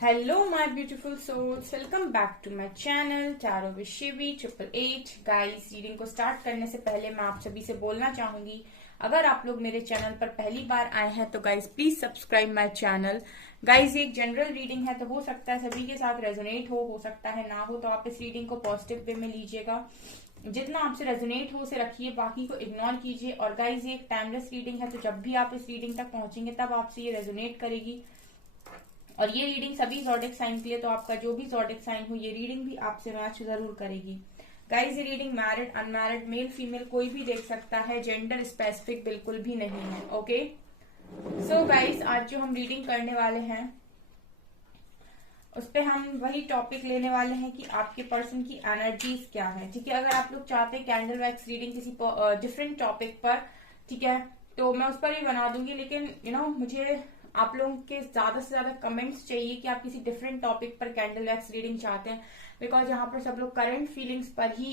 Hello my beautiful souls, welcome back to my channel tarot with Shivi 888। Guys, reading को start करने से पहले मैं आप सभी से बोलना चाहूंगी, अगर आप लोग मेरे चैनल पर पहली बार आए हैं तो guys please subscribe my channel. Guys, ये एक जनरल रीडिंग है तो हो सकता है सभी के साथ रेजोनेट हो सकता है ना हो, तो आप इस रीडिंग को पॉजिटिव वे में लीजिएगा। जितना आपसे रेजोनेट हो उसे रखिए, बाकी को इग्नोर कीजिए। और गाइस, ये एक टाइमलेस रीडिंग है तो जब भी आप इस रीडिंग तक पहुंचेंगे तब आपसे ये रेजोनेट करेगी। और ये रीडिंग सभी ज़ोडिएक साइन के लिए, तो आपका जो भी ज़ोडिएक साइन हो ये रीडिंग भी आपसे मैच जरूर करेगी। गाइस, ये reading married unmarried male female कोई भी देख सकता है, जेंडर स्पेसिफिक बिल्कुल भी नहीं है। ओके, सो गाइस, आज जो हम रीडिंग करने वाले हैं उस पे हम वही टॉपिक लेने वाले हैं कि आपके पर्सन की एनर्जीज क्या है। ठीक है, अगर आप लोग चाहते हैं कैंडल वैक्स रीडिंग किसी डिफरेंट टॉपिक पर, ठीक है, तो मैं उस पर ही बना दूंगी। लेकिन मुझे आप लोगों के ज्यादा से ज्यादा कमेंट्स चाहिए कि आप किसी डिफरेंट टॉपिक पर कैंडल वैक्स रीडिंग चाहते हैं, बिकॉज यहाँ पर सब लोग करंट फीलिंग्स पर ही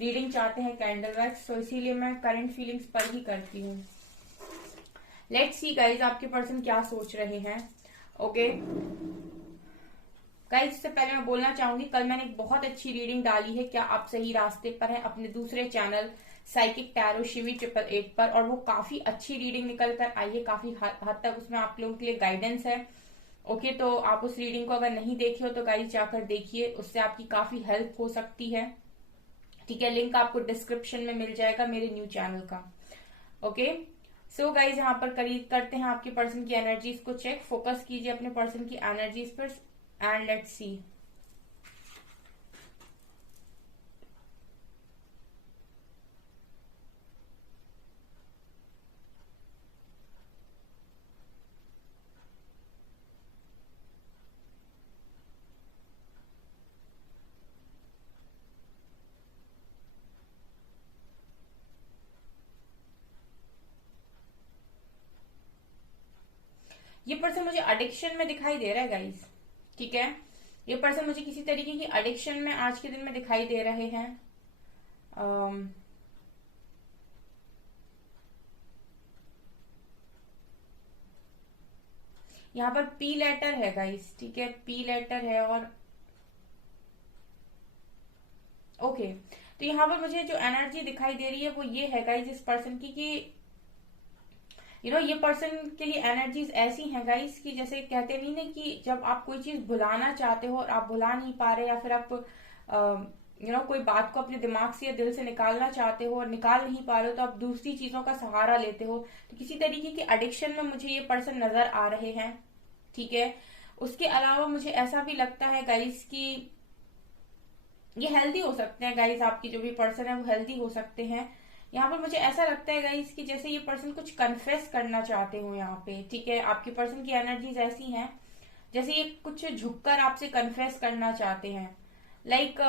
रीडिंग चाहते हैं कैंडल वैक्स, तो इसीलिए मैं करंट फीलिंग्स पर ही करती हूँ। लेट्स सी गाइज, आपके पर्सन क्या सोच रहे हैं। ओके गाइज, इससे पहले मैं बोलना चाहूंगी, कल मैंने एक बहुत अच्छी रीडिंग डाली है, क्या आप सही रास्ते पर हैं, अपने दूसरे चैनल साइकिक टैरो शिवी 888 पर, और वो काफी अच्छी रीडिंग निकल कर आई है। काफी हद तक उसमें आप लोगों के लिए गाइडेंस है। ओके, तो आप उस रीडिंग को अगर नहीं देखे हो तो गाइज जाकर देखिए, उससे आपकी काफी हेल्प हो सकती है। ठीक है, लिंक आपको डिस्क्रिप्शन में मिल जाएगा मेरे न्यू चैनल का। ओके, सो गाइज, यहाँ पर करते हैं आपके पर्सन की एनर्जीज को चेक। फोकस कीजिए अपने पर्सन की एनर्जीज पर एंड लेट्स सी। ये पर्सन मुझे एडिक्शन में दिखाई दे रहा है गाइस। ठीक है, ये पर्सन मुझे किसी तरीके की एडिक्शन में आज के दिन में दिखाई दे रहे हैं। यहाँ पर पी लेटर है गाइस। ठीक है, पी लेटर है। और ओके, तो यहाँ पर मुझे जो एनर्जी दिखाई दे रही है वो ये है गाइस इस पर्सन की कि ये पर्सन के लिए एनर्जीज ऐसी हैं गाइस कि जैसे कहते नहीं ना कि जब आप कोई चीज भुलाना चाहते हो और आप भुला नहीं पा रहे, या फिर आप कोई बात को अपने दिमाग से या दिल से निकालना चाहते हो और निकाल नहीं पा रहे हो, तो आप दूसरी चीजों का सहारा लेते हो। तो किसी तरीके की एडिक्शन में मुझे ये पर्सन नजर आ रहे हैं। ठीक है, उसके अलावा मुझे ऐसा भी लगता है गाइस कि ये हेल्दी हो सकते हैं। गाइस, आपकी जो भी पर्सन है वो हेल्दी हो सकते हैं। यहाँ पर मुझे ऐसा लगता है गाइस कि जैसे ये पर्सन कुछ कन्फेस करना चाहते हो यहाँ पे। ठीक है, आपकी पर्सन की एनर्जीज ऐसी हैं जैसे ये कुछ झुककर आपसे कन्फेस करना चाहते हैं। लाइक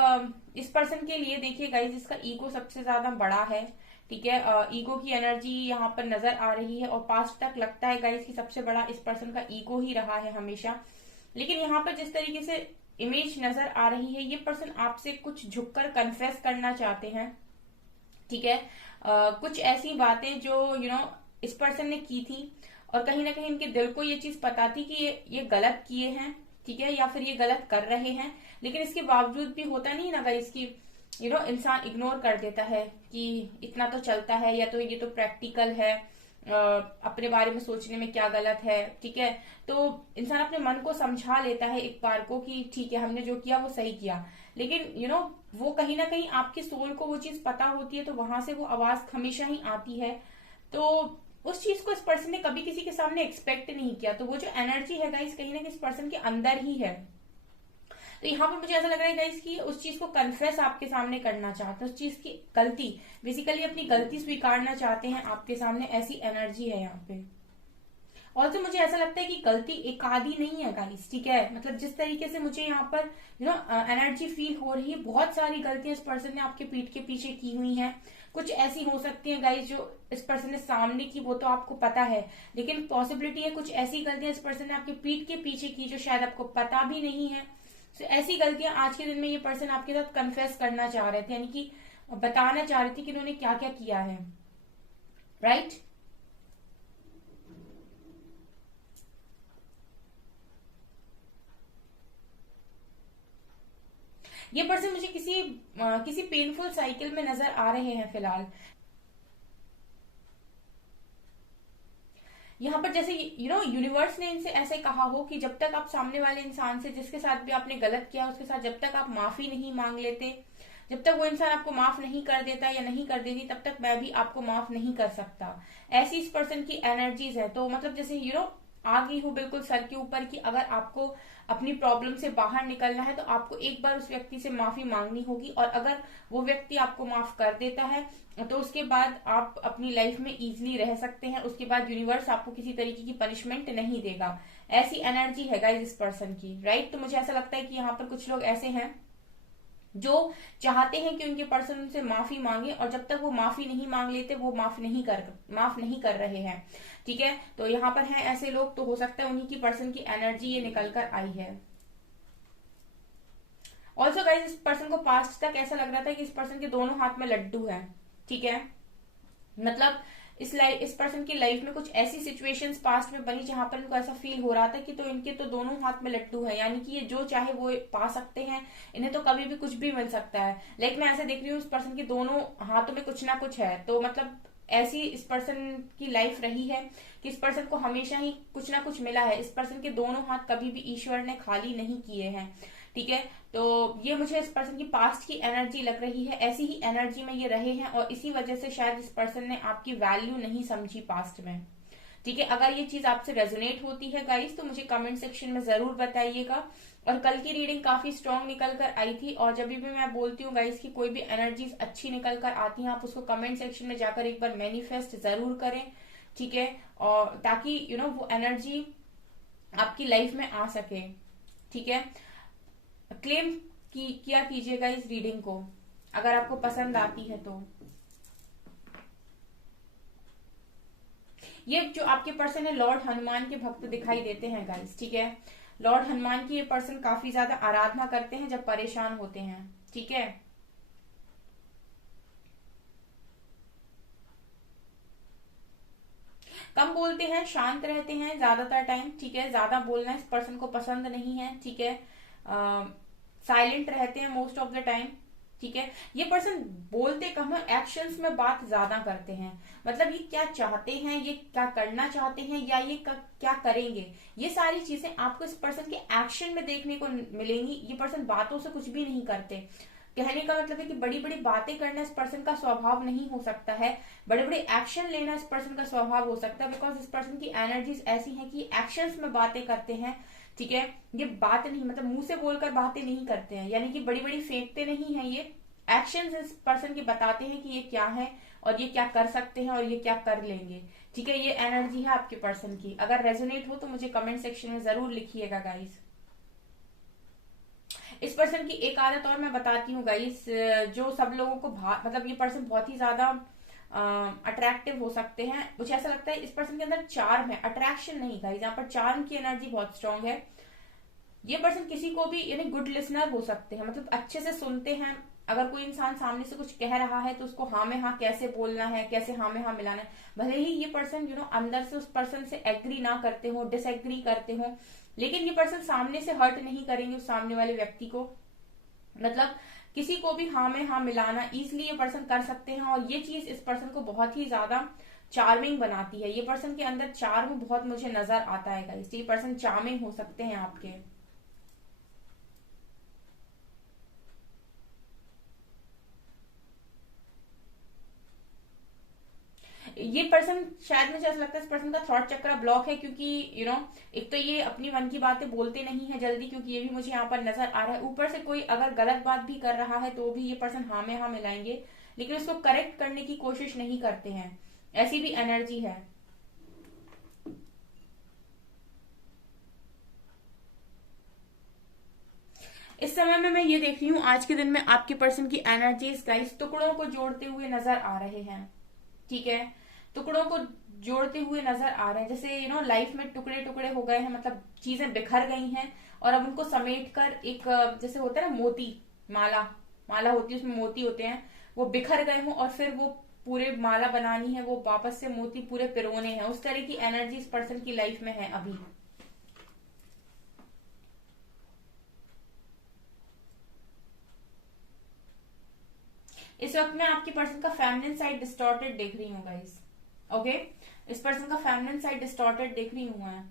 इस पर्सन के लिए देखिए गाइस, इसका ईगो सबसे ज्यादा बड़ा है। ठीक है, ईगो की एनर्जी यहाँ पर नजर आ रही है, और पास्ट तक लगता है गाइस कि सबसे बड़ा इस पर्सन का ईगो ही रहा है हमेशा। लेकिन यहाँ पर जिस तरीके से इमेज नजर आ रही है, ये पर्सन आपसे कुछ झुककर कन्फेस करना चाहते हैं। ठीक है, कुछ ऐसी बातें जो इस पर्सन ने की थी, और कहीं ना कहीं इनके दिल को ये चीज पता थी कि ये गलत किए हैं। ठीक है, या फिर ये गलत कर रहे हैं, लेकिन इसके बावजूद भी होता नहीं ना गाइस कि इंसान इग्नोर कर देता है कि इतना तो चलता है, या तो ये तो प्रैक्टिकल है, अपने बारे में सोचने में क्या गलत है। ठीक है, तो इंसान अपने मन को समझा लेता है एक बार को कि ठीक है हमने जो किया वो सही किया। लेकिन वो कहीं ना कहीं आपके सोल को वो चीज पता होती है, तो वहां से वो आवाज हमेशा ही आती है। तो उस चीज को इस पर्सन ने कभी किसी के सामने एक्सपेक्ट नहीं किया, तो वो जो एनर्जी है गाइस कहीं ना कहीं इस पर्सन के अंदर ही है। तो यहाँ पर मुझे ऐसा लग रहा है गाइस कि उस चीज को कन्फेस आपके सामने करना चाहते हैं, उस चीज की गलती, बेसिकली अपनी गलती स्वीकारना चाहते हैं आपके सामने, ऐसी एनर्जी है यहाँ पे। और तो मुझे ऐसा लगता है कि गलती एक आधी नहीं है गाइस। ठीक है, मतलब जिस तरीके से मुझे यहाँ पर एनर्जी फील हो रही है, बहुत सारी गलतियां इस पर्सन ने आपके पीठ के पीछे की हुई हैं। कुछ ऐसी हो सकती हैं गाइस जो इस पर्सन ने सामने की, वो तो आपको पता है, लेकिन पॉसिबिलिटी है कुछ ऐसी गलतियां इस पर्सन ने आपके पीठ के पीछे की जो शायद आपको पता भी नहीं है। तो ऐसी गलतियां आज के दिन में ये पर्सन आपके साथ कन्फेस करना चाह रहे थे, यानी कि बताना चाह रहे थे कि इन्होंने क्या क्या किया है। राइट, ये पर्सन मुझे किसी पेनफुल साइकिल में नजर आ रहे हैं फिलहाल। यहाँ पर जैसे यूनिवर्स ने इनसे ऐसे कहा हो कि जब तक आप सामने वाले इंसान से, जिसके साथ भी आपने गलत किया उसके साथ जब तक आप माफी नहीं मांग लेते, जब तक वो इंसान आपको माफ नहीं कर देता या नहीं कर देती, तब तक मैं भी आपको माफ नहीं कर सकता। ऐसी इस पर्सन की एनर्जीज है। तो मतलब जैसे आ गई हूँ बिल्कुल सर के ऊपर कि अगर आपको अपनी प्रॉब्लम से बाहर निकलना है तो आपको एक बार उस व्यक्ति से माफी मांगनी होगी, और अगर वो व्यक्ति आपको माफ कर देता है तो उसके बाद आप अपनी लाइफ में इजीली रह सकते हैं। उसके बाद यूनिवर्स आपको किसी तरीके की पनिशमेंट नहीं देगा। ऐसी एनर्जी है गाइस इस पर्सन की, राइट। तो मुझे ऐसा लगता है कि यहाँ पर कुछ लोग ऐसे हैं जो चाहते हैं कि उनके पर्सन उनसे माफी मांगे, और जब तक वो माफी नहीं मांग लेते वो माफ नहीं कर रहे हैं। ठीक है, तो यहाँ पर हैं ऐसे लोग, तो हो सकता है उन्हीं की पर्सन की एनर्जी ये निकल कर आई है। ऑल्सो गाइस इस पर्सन को पास्ट तक ऐसा लग रहा था कि इस पर्सन के दोनों हाथ में लड्डू है। ठीक है, मतलब इस पर्सन की लाइफ में कुछ ऐसी सिचुएशंस पास्ट में बनी जहां पर इनको ऐसा फील हो रहा था कि तो इनके तो दोनों हाथ में लड्डू है, यानी कि ये जो चाहे वो पा सकते हैं, इन्हें तो कभी भी कुछ भी मिल सकता है। लाइक मैं ऐसे देख रही हूँ इस पर्सन के दोनों हाथों में कुछ ना कुछ है। तो मतलब ऐसी इस पर्सन की लाइफ रही है कि इस पर्सन को हमेशा ही कुछ ना कुछ मिला है। इस पर्सन के दोनों हाथ कभी भी ईश्वर ने खाली नहीं किए हैं। ठीक है, तो ये मुझे इस पर्सन की पास्ट की एनर्जी लग रही है। ऐसी ही एनर्जी में ये रहे हैं और इसी वजह से शायद इस पर्सन ने आपकी वैल्यू नहीं समझी पास्ट में। ठीक है, अगर ये चीज आपसे रेजोनेट होती है गाइस तो मुझे कमेंट सेक्शन में जरूर बताइएगा। और कल की रीडिंग काफी स्ट्रांग निकल कर आई थी, और जब भी मैं बोलती हूँ गाइस कि कोई भी एनर्जीज अच्छी निकल कर आती है, आप उसको कमेंट सेक्शन में जाकर एक बार मैनिफेस्ट जरूर करें। ठीक है, और ताकि वो एनर्जी आपकी लाइफ में आ सके। ठीक है, क्लेम किया कीजिएगा इस रीडिंग को अगर आपको पसंद आती है तो। ये जो आपके पर्सन है लॉर्ड हनुमान के भक्त दिखाई देते हैं गाइस। ठीक है, लॉर्ड हनुमान की ये पर्सन काफी ज्यादा आराधना करते हैं जब परेशान होते हैं। ठीक है, कम बोलते हैं, शांत रहते हैं ज्यादातर टाइम। ठीक है, ज्यादा बोलना इस पर्सन को पसंद नहीं है। ठीक है, साइलेंट रहते हैं मोस्ट ऑफ द टाइम। ठीक है, ये पर्सन बोलते कम है, एक्शंस में बात ज्यादा करते हैं। मतलब ये क्या चाहते हैं, ये क्या करना चाहते हैं, या ये क्या करेंगे, ये सारी चीजें आपको इस पर्सन के एक्शन में देखने को मिलेंगी। ये पर्सन बातों से कुछ भी नहीं करते। कहने का मतलब है कि बड़ी बड़ी बातें करना इस पर्सन का स्वभाव नहीं हो सकता है, बड़े बड़े एक्शन लेना इस पर्सन का स्वभाव हो सकता है। बिकॉज इस पर्सन की एनर्जीज ऐसी हैं कि एक्शंस में बातें करते हैं। ठीक है, ये बात नहीं, मतलब मुंह से बोलकर बातें नहीं करते हैं, यानी कि बड़ी बड़ी फेंकते नहीं है। ये एक्शंस इस पर्सन के बताते हैं कि ये क्या है और ये क्या कर सकते हैं और ये क्या कर लेंगे। ठीक है, ये एनर्जी है आपके पर्सन की। अगर रेजोनेट हो तो मुझे कमेंट सेक्शन में जरूर लिखिएगा गाइस। इस पर्सन की एक आदत और मैं बताती हूँ गाइस, जो सब लोगों को मतलब ये पर्सन बहुत ही ज्यादा अट्रैक्टिव हो सकते हैं। मुझे ऐसा लगता है इस पर्सन के अंदर चार्म है, अट्रैक्शन नहीं गाइस, यहाँ पर चार्म की एनर्जी बहुत स्ट्रांग है। ये पर्सन किसी को भी यानी गुड लिसनर हो सकते हैं, मतलब अच्छे से सुनते हैं। अगर कोई इंसान सामने से कुछ कह रहा है तो उसको हाँ में हाँ कैसे बोलना है, कैसे हाँ में हाँ मिलाना है। भले ही ये पर्सन अंदर से उस पर्सन से एग्री ना करते हो, डिसएग्री करते हो, लेकिन ये पर्सन सामने से हर्ट नहीं करेंगे उस सामने वाले व्यक्ति को। मतलब किसी को भी हाँ में हाँ मिलाना इजिली ये पर्सन कर सकते हैं, और ये चीज इस पर्सन को बहुत ही ज्यादा चार्मिंग बनाती है। ये पर्सन के अंदर चार्म बहुत मुझे नजर आता है गाइस। ये पर्सन चार्मिंग हो सकते हैं आपके। ये पर्सन शायद मुझे ऐसा लगता है इस पर्सन का थॉट चक्र ब्लॉक है, क्योंकि एक तो ये अपनी मन की बातें बोलते नहीं है जल्दी, क्योंकि ये भी मुझे यहाँ पर नजर आ रहा है। ऊपर से कोई अगर गलत बात भी कर रहा है तो भी ये पर्सन हाँ में हाँ मिलाएंगे, लेकिन उसको करेक्ट करने की कोशिश नहीं करते हैं। ऐसी भी एनर्जी है। इस समय में मैं ये देख रही हूँ आज के दिन में आपके पर्सन की एनर्जीज गाइस टुकड़ों को जोड़ते हुए नजर आ रहे हैं। ठीक है, टुकड़ों को जोड़ते हुए नजर आ रहे हैं, जैसे लाइफ में टुकड़े टुकड़े हो गए हैं, मतलब चीजें बिखर गई हैं और अब उनको समेट कर एक जैसे होता है ना मोती माला, माला होती है उसमें मोती होते हैं, वो बिखर गए हो और फिर वो पूरे माला बनानी है, वो वापस से मोती पूरे पिरोने हैं। उस तरह की एनर्जी इस पर्सन की लाइफ में है अभी। इस वक्त मैं आपकी पर्सन का फेमिनिन साइड डिस्टॉर्टेड देख रही हूँ गाइस। ओके, इस पर्सन का फेमिनिन साइड डिस्टॉर्टेड देख रही हूँ मैं।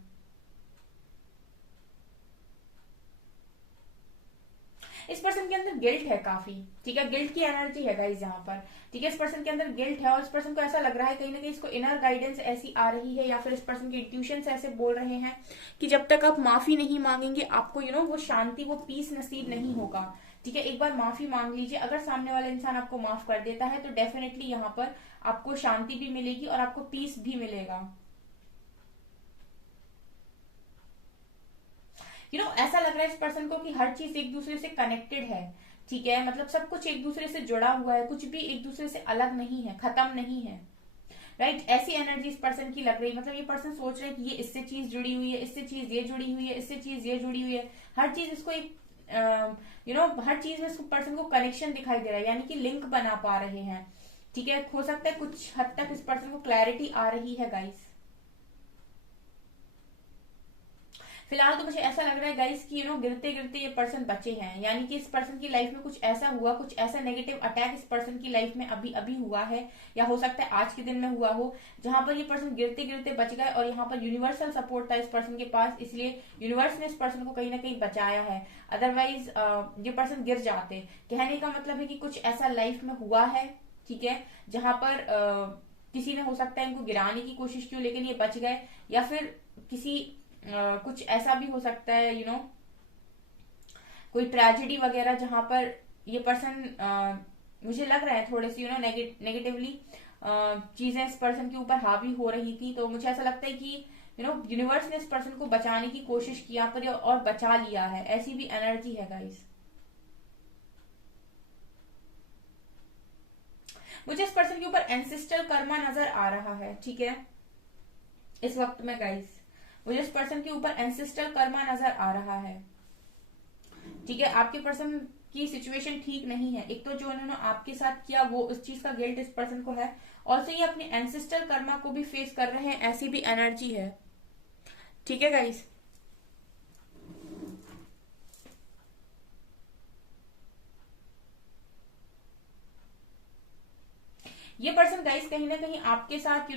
इस पर्सन के अंदर गिल्ट है काफी, ठीक है, गिल्ट की एनर्जी है गाइस यहाँ पर, ठीक है। इस पर्सन के अंदर गिल्ट है और इस पर्सन को ऐसा लग रहा है कहीं ना कहीं इसको इनर गाइडेंस ऐसी आ रही है, या फिर इस पर्सन के इंट्यूशंस ऐसे बोल रहे हैं कि जब तक आप माफी नहीं मांगेंगे आपको वो शांति, वो पीस नसीब नहीं होगा, ठीक है। एक बार माफी मांग लीजिए, अगर सामने वाला इंसान आपको माफ कर देता है तो डेफिनेटली यहाँ पर आपको शांति भी मिलेगी और आपको पीस भी मिलेगा। ऐसा लग रहा है इस पर्सन को कि हर चीज एक दूसरे से कनेक्टेड है, ठीक है, मतलब सब कुछ एक दूसरे से जुड़ा हुआ है, कुछ भी एक दूसरे से अलग नहीं है, खत्म नहीं है, राइट। ऐसी एनर्जी इस पर्सन की लग रही है, मतलब ये पर्सन सोच रहा है कि ये इससे चीज जुड़ी हुई है, इससे चीज ये जुड़ी हुई है, इससे चीज ये जुड़ी हुई है, हर चीज इसको एक हर चीज में इस पर्सन को कनेक्शन दिखाई दे रहा है, यानी कि लिंक बना पा रहे हैं, ठीक है। हो सकता है कुछ हद तक इस पर्सन को क्लैरिटी आ रही है गाइस। फिलहाल तो मुझे ऐसा लग रहा है गाइस कि गिरते गिरते ये पर्सन बचे हैं, यानी कि इस पर्सन की लाइफ में कुछ ऐसा हुआ, कुछ ऐसा नेगेटिव अटैक इस पर्सन की लाइफ में अभी अभी हुआ है, या हो सकता है आज के दिन में हुआ हो, जहां पर ये पर्सन गिरते गिरते बच गए और यहाँ पर यूनिवर्सल सपोर्ट था इस पर्सन के पास, इसलिए यूनिवर्स ने इस पर्सन को कहीं ना कहीं बचाया है। अदरवाइज ये पर्सन गिर जाते। कहने का मतलब है कि कुछ ऐसा लाइफ में हुआ है, ठीक है, जहां पर किसी ने हो सकता है इनको गिराने की कोशिश की, लेकिन ये बच गए, या फिर किसी कुछ ऐसा भी हो सकता है कोई ट्रेजेडी वगैरह जहां पर ये पर्सन मुझे लग रहा है थोड़े सी नेगेटिवली चीजें इस पर्सन के ऊपर हावी हो रही थी, तो मुझे ऐसा लगता है कि यूनिवर्स ने इस पर्सन को बचाने की कोशिश किया पर और बचा लिया है, ऐसी भी एनर्जी है गाइस। मुझे इस पर्सन के ऊपर एंसेस्ट्रल कर्मा नजर आ रहा है, ठीक है, इस वक्त में गाइस मुझे इस पर्सन के ऊपर एंसेस्ट्रल कर्मा नजर आ रहा है, ठीक है। आपके पर्सन की सिचुएशन ठीक नहीं है, एक तो जो उन्होंने आपके साथ किया वो उस चीज का गिल्ट इस पर्सन को है, और से ये अपने एंसेस्ट्रल कर्मा को भी फेस कर रहे हैं, ऐसी भी एनर्जी है, ठीक है गाइस। ये पर्सन गाइस कहीं ना कहीं आपके साथ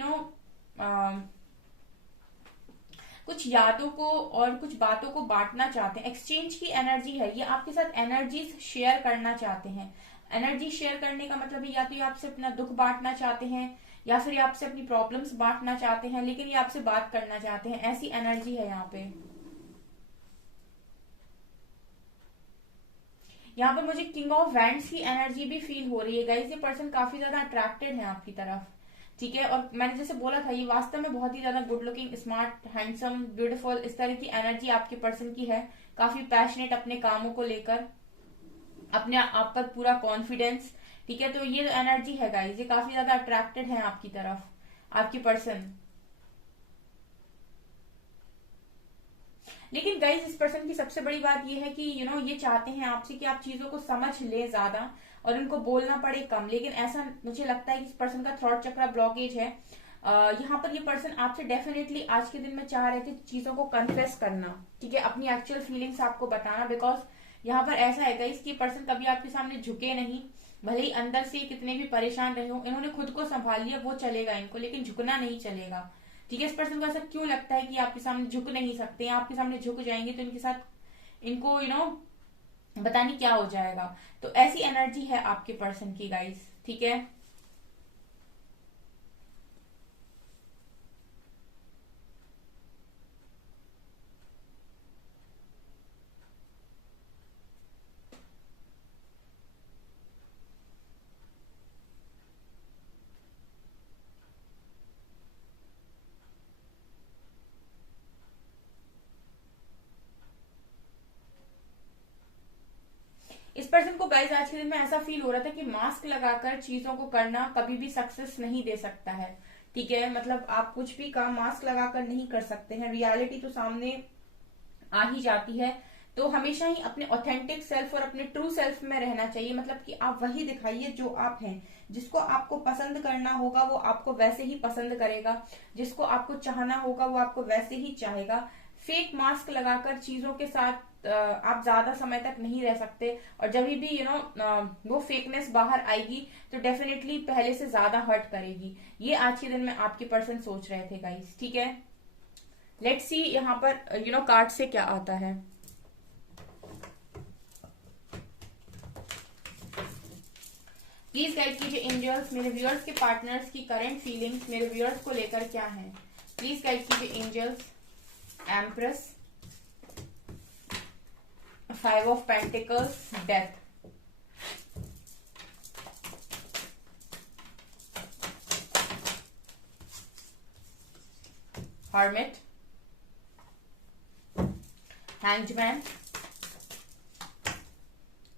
कुछ यादों को और कुछ बातों को बांटना चाहते हैं, एक्सचेंज की एनर्जी है, ये आपके साथ एनर्जीज शेयर करना चाहते हैं। एनर्जी शेयर करने का मतलब है या तो ये आपसे अपना दुख बांटना चाहते हैं, या फिर ये आपसे अपनी प्रॉब्लम्स बांटना चाहते हैं, लेकिन ये आपसे बात करना चाहते हैं, ऐसी एनर्जी है यहाँ पे। यहाँ पर मुझे किंग ऑफ वैंड्स की एनर्जी भी फील हो रही है गाइस। ये पर्सन काफी ज्यादा अट्रैक्टेड है आपकी तरफ, ठीक है, और मैंने जैसे बोला था ये वास्तव में बहुत ही ज्यादा good looking, smart, handsome, beautiful, इस तरह की एनर्जी आपके पर्सन की है। काफी पैशनेट अपने कामों को लेकर, अपने आप पर पूरा कॉन्फिडेंस, ठीक है। तो ये एनर्जी है गाइस, ये काफी ज्यादा अट्रैक्टेड है आपकी तरफ, आपकी पर्सन। लेकिन गाइज इस पर्सन की सबसे बड़ी बात ये है कि ये चाहते हैं आपसे कि आप चीजों को समझ ले ज्यादा और उनको बोलना पड़े कम, लेकिन ऐसा मुझे लगता है कि इस पर्सन का थ्रॉट चक्रा ब्लॉकेज है। यहाँ पर ये पर्सन आपसे डेफिनेटली आज के दिन में चाह रहे थे चीजों को कन्फेस करना, ठीक है, अपनी एक्चुअल फीलिंग्स आपको बताना, बिकॉज यहाँ पर ऐसा है गाइस कि पर्सन कभी आपके सामने झुके नहीं, भले ही अंदर से कितने भी परेशान रहे हो, इन्होंने खुद को संभाल लिया, वो चलेगा इनको, लेकिन झुकना नहीं चलेगा, ठीक है। इस पर्सन को ऐसा क्यों लगता है कि आपके सामने झुक नहीं सकते, आपके सामने झुक जाएंगे तो इनके साथ इनको पता नहीं क्या हो जाएगा, तो ऐसी एनर्जी है आपके पर्सन की गाइस, ठीक है। इस पर्सन को गाइस आज के दिन में ऐसा फील हो रहा था कि मास्क लगाकर चीजों को करना कभी भी सक्सेस नहीं दे सकता है, ठीक है, मतलब आप कुछ भी काम मास्क लगाकर नहीं कर सकते हैं, रियलिटी तो सामने आ ही जाती है। तो हमेशा ही अपने ऑथेंटिक सेल्फ और अपने ट्रू सेल्फ में रहना चाहिए, मतलब कि आप वही दिखाइए जो आप हैं, जिसको आपको पसंद करना होगा वो आपको वैसे ही पसंद करेगा, जिसको आपको चाहना होगा वो आपको वैसे ही चाहेगा। फेक मास्क लगाकर चीजों के साथ आप ज्यादा समय तक नहीं रह सकते, और जब भी वो फेकनेस बाहर आएगी तो डेफिनेटली पहले से ज्यादा हर्ट करेगी। ये आज के दिन में आपके पर्सन सोच रहे थे गाइस, ठीक है। लेट्स सी यहाँ पर कार्ड से क्या आता है। प्लीज गाइड कीजिए एंजल्स, मेरे व्यूअर्स के पार्टनर्स की करंट फीलिंग्स मेरे व्यूअर्स को लेकर क्या है। प्लीज गाइड कीजिए angels. Empress, 5 of pentacles, death, hermit, hanged man,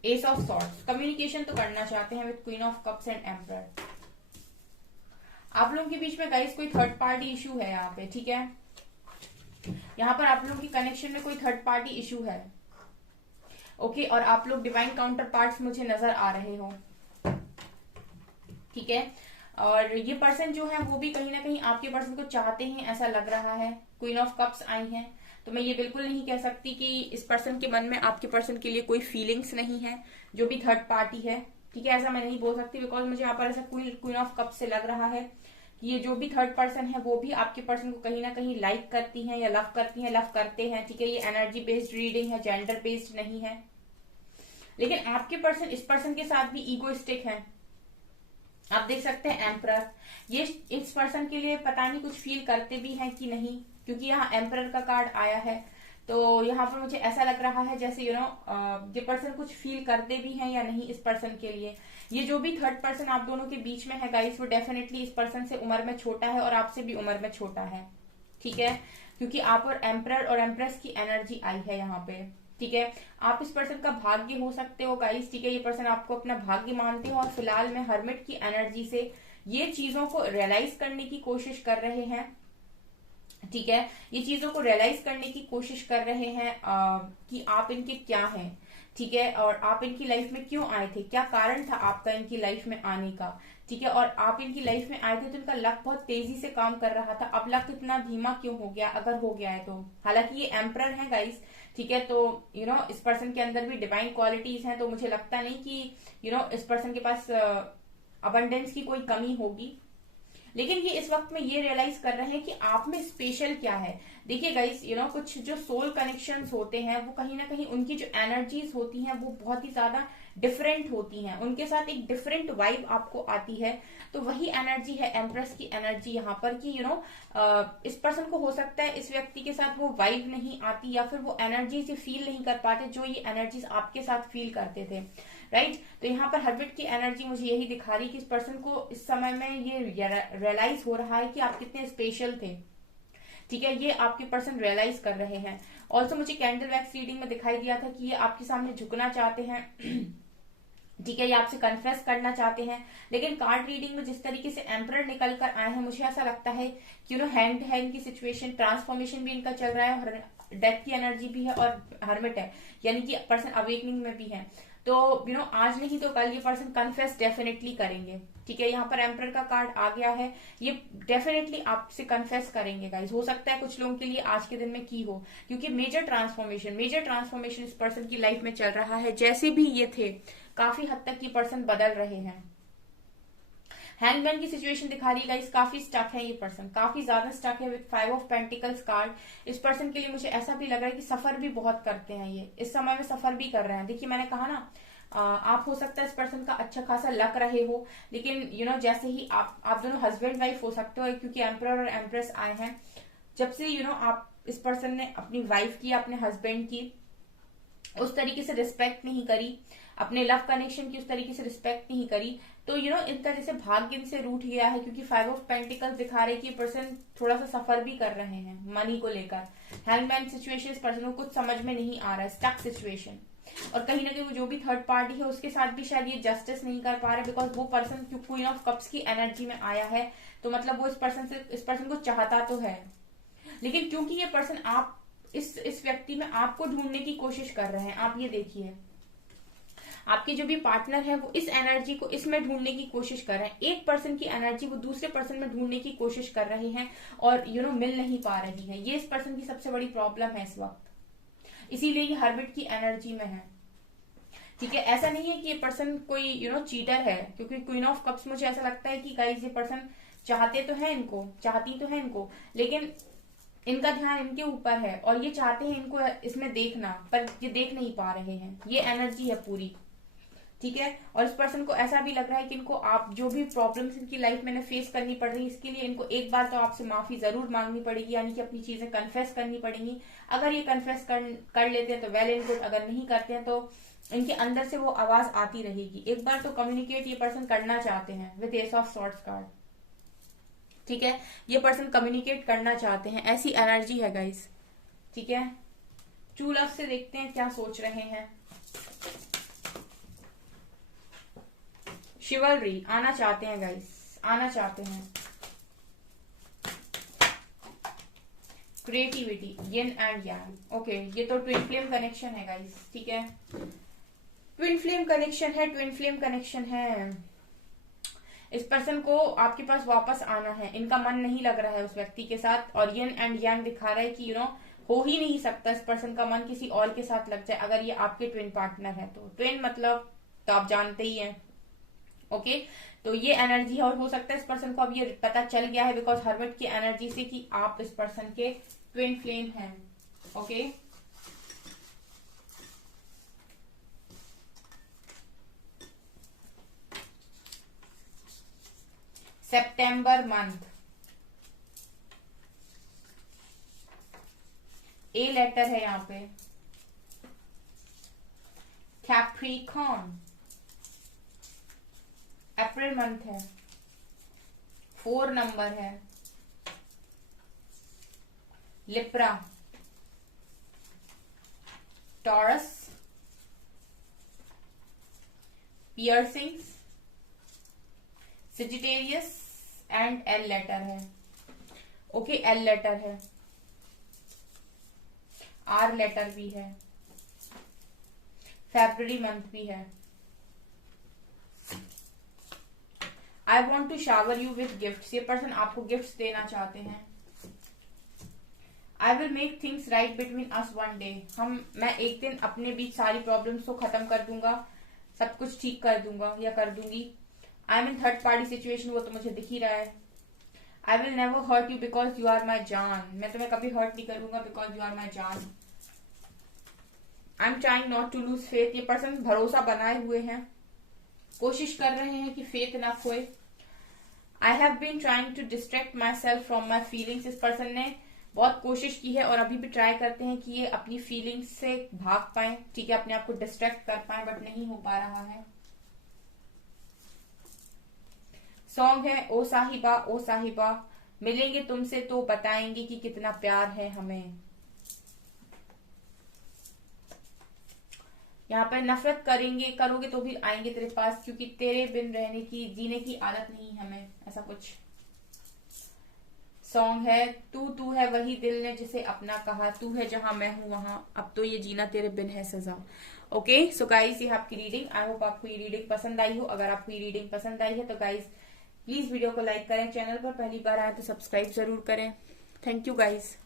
ace of swords. Communication तो करना चाहते हैं with queen of cups and emperor. आप लोगों के बीच में गाइस कोई थर्ड पार्टी इशू है यहाँ पे, ठीक है। यहाँ पर आप लोगों की कनेक्शन में कोई थर्ड पार्टी इशू है, ओके। और आप लोग डिवाइन काउंटर पार्ट्स मुझे नजर आ रहे हो, ठीक है। और ये पर्सन जो है वो भी कहीं ना कहीं आपके पर्सन को चाहते हैं, ऐसा लग रहा है। क्वीन ऑफ कप्स आई है, तो मैं ये बिल्कुल नहीं कह सकती कि इस पर्सन के मन में आपके पर्सन के लिए कोई फीलिंग्स नहीं है, जो भी थर्ड पार्टी है, ठीक है। ऐसा मैं नहीं बोल सकती, बिकॉज मुझे यहाँ पर ऐसा क्वीन ऑफ कप्स से लग रहा है कि ये जो भी थर्ड पर्सन है वो भी आपके पर्सन को कहीं ना कहीं लाइक करती हैं या लव करती हैं, लव करते हैं, ठीक है। ये एनर्जी बेस्ड रीडिंग है, जेंडर बेस्ड नहीं है। लेकिन आपके पर्सन इस पर्सन के साथ भी ईगोइस्टिक है। आप देख सकते हैं एम्परर, ये इस पर्सन के लिए पता नहीं कुछ फील करते भी हैं कि नहीं, क्योंकि यहाँ एम्परर का कार्ड आया है। तो यहाँ पर मुझे ऐसा लग रहा है जैसे ये पर्सन कुछ फील करते भी हैं या नहीं इस पर्सन के लिए। ये जो भी थर्ड पर्सन आप दोनों के बीच में है गाइस, वो डेफिनेटली इस पर्सन से उम्र में छोटा है और आपसे भी उम्र में छोटा है, ठीक है। क्योंकि आप और एम्परर और एम्प्रेस की एनर्जी आई है यहाँ पे, ठीक है। आप इस पर्सन का भाग्य हो सकते हो गाइस, ठीक है। ये पर्सन आपको अपना भाग्य मानते हो और फिलहाल में हर्मिट की एनर्जी से ये चीजों को रियलाइज करने की कोशिश कर रहे हैं, ठीक है। ये चीजों को रियलाइज करने की कोशिश कर रहे हैं कि आप इनके क्या हैं, ठीक है। और आप इनकी लाइफ में क्यों आए थे, क्या कारण था आपका इनकी लाइफ में आने का, ठीक है। और आप इनकी लाइफ में आए थे तो इनका लक बहुत तेजी से काम कर रहा था, अब लक इतना धीमा क्यों हो गया, अगर हो गया है तो। हालांकि ये एम्परर है गाइस, ठीक है। तो इस पर्सन के अंदर भी डिवाइन क्वालिटीज हैं, तो मुझे लगता नहीं कि इस पर्सन के पास अबंडेंस की कोई कमी होगी। लेकिन ये इस वक्त में ये रियलाइज कर रहे हैं कि आप में स्पेशल क्या है। देखिए गाइस, कुछ जो सोल कनेक्शंस होते हैं वो कहीं ना कहीं उनकी जो एनर्जीज होती हैं वो बहुत ही ज्यादा डिफरेंट होती हैं, उनके साथ एक डिफरेंट वाइब आपको आती है। तो वही एनर्जी है एम्प्रेस की एनर्जी यहाँ पर कि इस पर्सन को हो सकता है इस व्यक्ति के साथ वो वाइब नहीं आती, या फिर वो एनर्जी से फील नहीं कर पाते जो ये एनर्जीज आपके साथ फील करते थे, राइट। तो यहाँ पर हर्मिट की एनर्जी मुझे यही दिखा रही कि इस पर्सन को इस समय में ये रियलाइज हो रहा है कि आप कितने स्पेशल थे, ठीक है। ये आपके पर्सन रियलाइज कर रहे हैं। ऑल्सो मुझे कैंडल वैक्स रीडिंग में दिखाई दिया था कि ये आपके सामने झुकना चाहते हैं, ठीक है। ये आपसे कन्फेस करना चाहते हैं। लेकिन कार्ड रीडिंग में जिस तरीके से एम्परर निकल कर आए हैं, मुझे ऐसा लगता है कि हैंड हैंड की सिचुएशन, ट्रांसफॉर्मेशन भी इनका चल रहा है, और डेथ की एनर्जी भी है और हर्मिट है, यानी कि पर्सन अवेकनिंग में भी है। तो आज नहीं तो कल ये पर्सन कन्फेस डेफिनेटली करेंगे, ठीक है। यहाँ पर एम्परर का कार्ड आ गया है, ये डेफिनेटली आपसे कन्फेस करेंगे गाइस। हो सकता है कुछ लोगों के लिए आज के दिन में की हो, क्योंकि मेजर ट्रांसफॉर्मेशन इस पर्सन की लाइफ में चल रहा है। जैसे भी ये थे काफी हद तक ये पर्सन बदल रहे हैं। हैंगमैन की सिचुएशन दिखा रही है गाइस, काफी स्टक है ये पर्सन, काफी ज्यादा स्टक है विद 5 ऑफ पेंटिकल्स कार्ड। इस पर्सन के लिए मुझे ऐसा भी लग रहा है कि सफर भी बहुत करते हैं, ये इस समय में सफर भी कर रहे हैं। देखिए मैंने कहा ना, आप हो सकता है इस पर्सन का अच्छा खासा लक रहे हो, लेकिन जैसे ही आप दोनों हस्बैंड वाइफ हो सकते हो, क्योंकि एम्परर और एम्प्रेस आए हैं। जब से आप इस पर्सन ने अपनी वाइफ की, अपने हस्बैंड की उस तरीके से रिस्पेक्ट नहीं करी, अपने लव कनेक्शन की उस तरीके से रिस्पेक्ट नहीं करी, तो इनका जैसे भाग्य इनसे रूठ गया है। क्योंकि 5 ऑफ पेंटिकल्स दिखा रहे कि पर्सन थोड़ा सा सफर भी कर रहे हैं मनी को लेकर। हैंगमैन सिचुएशन इस पर्सन को कुछ समझ में नहीं आ रहा है, स्टक सिचुएशन। और कहीं ना कहीं वो जो भी थर्ड पार्टी है उसके साथ भी शायद ये जस्टिस नहीं कर पा रहे, बिकॉज वो पर्सन क्वीन ऑफ कप्स की एनर्जी में आया है, तो मतलब वो इस पर्सन को चाहता तो है। लेकिन क्योंकि ये पर्सन आप इस व्यक्ति में आपको ढूंढने की कोशिश कर रहे हैं। आप ये देखिए, आपके जो भी पार्टनर है वो इस एनर्जी को इसमें ढूंढने की कोशिश कर रहे हैं। एक पर्सन की एनर्जी वो दूसरे पर्सन में ढूंढने की कोशिश कर रहे हैं और मिल नहीं पा रही है। ये इस पर्सन की सबसे बड़ी प्रॉब्लम है इस वक्त। इसीलिए ये हर्मिट की एनर्जी में है। ठीक है, ऐसा नहीं है कि ये पर्सन कोई चीटर है, क्योंकि क्वीन ऑफ कप्स मुझे ऐसा लगता है कि गाइस ये पर्सन चाहती तो है इनको, लेकिन इनका ध्यान इनके ऊपर है और ये चाहते हैं इनको इसमें देखना, पर ये देख नहीं पा रहे हैं। ये एनर्जी है पूरी। ठीक है, और इस पर्सन को ऐसा भी लग रहा है कि इनको आप जो भी प्रॉब्लम्स इनकी लाइफ में फेस करनी पड़ रही है, इसके लिए इनको एक बार तो आपसे माफी जरूर मांगनी पड़ेगी, यानी कि अपनी चीजें कन्फेस करनी पड़ेंगी। अगर ये कन्फेस कर लेते हैं तो वेल एंड गुड, अगर नहीं करते हैं तो इनके अंदर से वो आवाज आती रहेगी। एक बार तो कम्युनिकेट ये पर्सन करना चाहते हैं with S of swords card. ठीक है, ये पर्सन कम्युनिकेट करना चाहते हैं, ऐसी एनर्जी है गाइस। ठीक है, ट्रू लव से देखते हैं क्या सोच रहे हैं। शिवलरी आना चाहते हैं गाइस, आना चाहते हैं। Creativity, yin and yang. Okay, ये तो ट्विन फ्लेम कनेक्शन है गाइस। ठीक है, ट्विन फ्लेम कनेक्शन है। इस पर्सन को आपके पास वापस आना है, इनका मन नहीं लग रहा है उस व्यक्ति के साथ, और यिन एंड यांग दिखा रहा है कि हो ही नहीं सकता इस पर्सन का मन किसी और के साथ लग जाए अगर ये आपके ट्विन पार्टनर है तो। ट्विन मतलब तो आप जानते ही हैं। ओके, तो ये एनर्जी है, और हो सकता है इस पर्सन को अब ये पता चल गया है बिकॉज हर्मिट की एनर्जी से कि आप इस पर्सन के ट्विन फ्लेम हैं। ओके, सितंबर मंथ, ए लेटर है यहाँ पे। कैप्रिकॉर्न, अप्रैल मंथ है, 4 नंबर है। लिब्रा, टॉरस, पियर्सिंग्स, सेजिटेरियस एंड एल लेटर है। ओके, एल लेटर है, आर लेटर भी है, फरवरी मंथ भी है। I want to shower you with gift, ये पर्सन आपको गिफ्ट देना चाहते हैं। I will make things right between us one day, मैं एक दिन अपने बीच सारी प्रॉब्लम्स को खत्म कर दूंगा, सब कुछ ठीक कर दूंगा या कर दूंगी। I am in third party situation, वो तो मुझे दिख ही रहा है। I will never hurt you because you are my जान, मैं तुम्हें कभी हर्ट नहीं करूंगा बिकॉज यू आर माई जान। I am trying not to lose faith, ये पर्सन भरोसा बनाए हुए हैं, कोशिश कर रहे हैं कि फेथ ना खोए। I have been trying to distract myself from my feelings, इस पर्सन ने बहुत कोशिश की है और अभी भी ट्राई करते हैं कि ये अपनी फीलिंग्स से भाग पाए। ठीक है, अपने आप को डिस्ट्रैक्ट कर पाए, बट नहीं हो पा रहा है। सॉन्ग है ओ साहिबा, मिलेंगे तुमसे तो बताएंगे कि कितना प्यार है हमें। यहाँ पर नफरत करोगे तो भी आएंगे तेरे पास, क्योंकि तेरे बिन रहने की जीने की आदत नहीं हमें, ऐसा कुछ। सॉन्ग है तू है वही दिल ने जिसे अपना कहा, तू है जहां मैं हूं वहां, अब तो ये जीना तेरे बिन है सजा। ओके, सो गाइस, ये आपकी रीडिंग। आई होप आपको ये रीडिंग पसंद आई हो। अगर आपको ये रीडिंग पसंद आई है तो गाइस प्लीज वीडियो को लाइक करें, चैनल पर पहली बार आए तो सब्सक्राइब जरूर करें। Thank you guys.